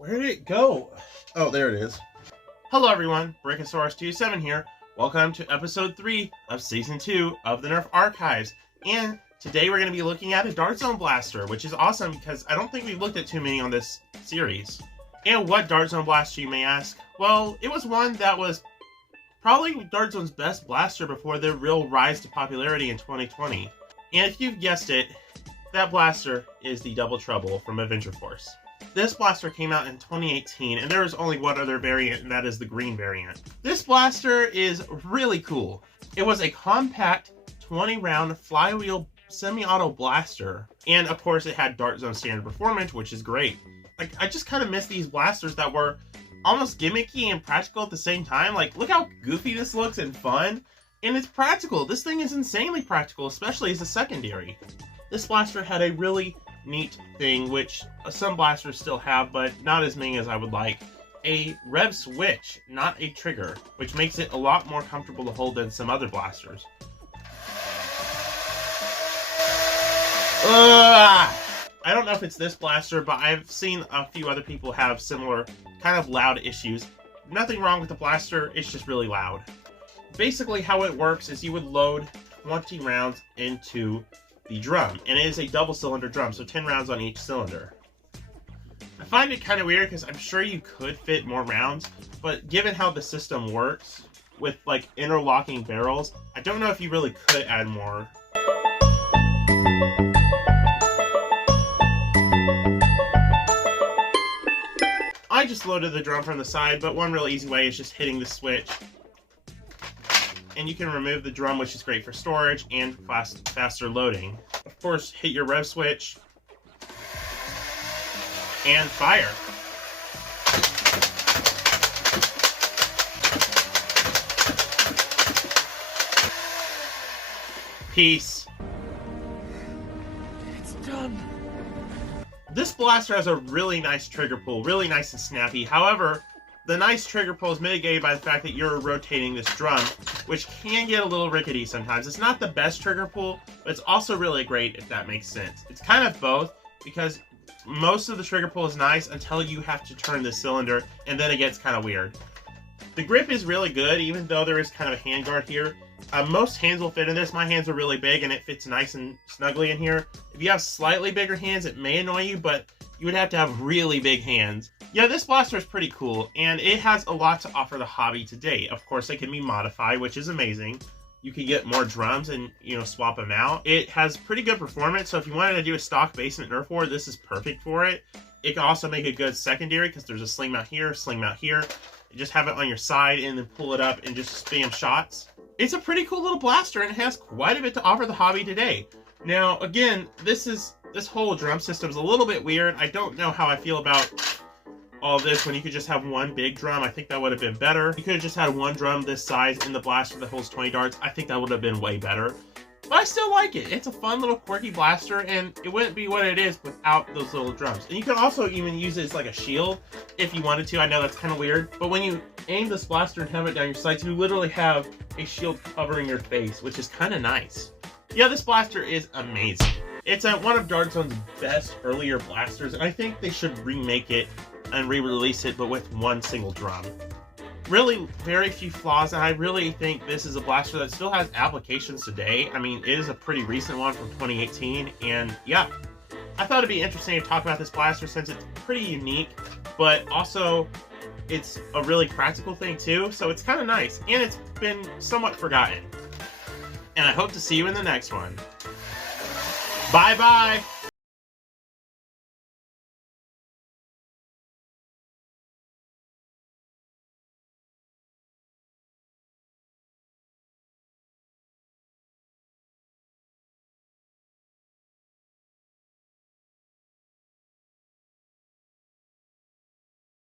Where did it go? Oh, there it is. Hello everyone, Brachiosaurus27 here. Welcome to episode 3 of season 2 of the Nerf Archives. And today we're going to be looking at a Dart Zone Blaster, which is awesome because I don't think we've looked at too many on this series. And what Dart Zone Blaster, you may ask? Well, it was one that was probably Dart Zone's best blaster before their real rise to popularity in 2020. And if you've guessed it, that blaster is the Double Trouble from Adventure Force. This blaster came out in 2018, and there is only one other variant, and that is the green variant. This blaster is really cool. It was a compact 20-round flywheel semi-auto blaster, and of course it had Dart Zone standard performance, which is great. Like, I just kind of miss these blasters that were almost gimmicky and practical at the same time. Like, look how goofy this looks and fun, and it's practical. This thing is insanely practical, especially as a secondary. This blaster had a really neat thing, which some blasters still have, but not as many as I would like. A rev switch, not a trigger, which makes it a lot more comfortable to hold than some other blasters. I don't know if it's this blaster, but I've seen a few other people have similar kind of loud issues. Nothing wrong with the blaster, it's just really loud. Basically how it works is you would load 20 rounds into the drum, and it is a double cylinder drum, so 10 rounds on each cylinder. I find it kind of weird because I'm sure you could fit more rounds, but given how the system works with like interlocking barrels, I don't know if you really could add more. I just loaded the drum from the side, but one real easy way is just hitting the switch. And you can remove the drum, which is great for storage and faster loading. Of course, hit your rev switch and fire. Peace. It's done. This blaster has a really nice trigger pull, really nice and snappy. However, the nice trigger pull is mitigated by the fact that you're rotating this drum, which can get a little rickety sometimes. It's not the best trigger pull, but it's also really great, if that makes sense. It's kind of both, because most of the trigger pull is nice until you have to turn the cylinder, and then it gets kind of weird. The grip is really good, even though there is kind of a handguard here. Most hands will fit in this. My hands are really big, and it fits nice and snugly in here. If you have slightly bigger hands, it may annoy you, but you would have to have really big hands. Yeah, this blaster is pretty cool, and it has a lot to offer the hobby today. Of course, it can be modified, which is amazing. You can get more drums and, swap them out. It has pretty good performance, so if you wanted to do a stock basement Nerf war, this is perfect for it. It can also make a good secondary, because there's a sling mount here, sling mount here. You just have it on your side, and then pull it up and just spam shots. It's a pretty cool little blaster, and it has quite a bit to offer the hobby today. Now, again, this whole drum system is a little bit weird. I don't know how I feel about all this when you could just have one big drum. I think that would have been better. You could have just had one drum this size in the blaster that holds 20 darts. I think that would have been way better. But I still like it. It's a fun little quirky blaster, and it wouldn't be what it is without those little drums. And you can also even use it as like a shield if you wanted to. I know that's kind of weird, but when you aim this blaster and have it down your sights, you literally have a shield covering your face, which is kind of nice. Yeah, this blaster is amazing. It's one of Dart Zone's best earlier blasters, and I think they should remake it and re-release it, but with one single drum. Really very few flaws, and I really think this is a blaster that still has applications today. I mean, it is a pretty recent one from 2018, and yeah, I thought it'd be interesting to talk about this blaster since it's pretty unique, but also it's a really practical thing too, so it's kind of nice, and it's been somewhat forgotten. And I hope to see you in the next one. Bye-bye!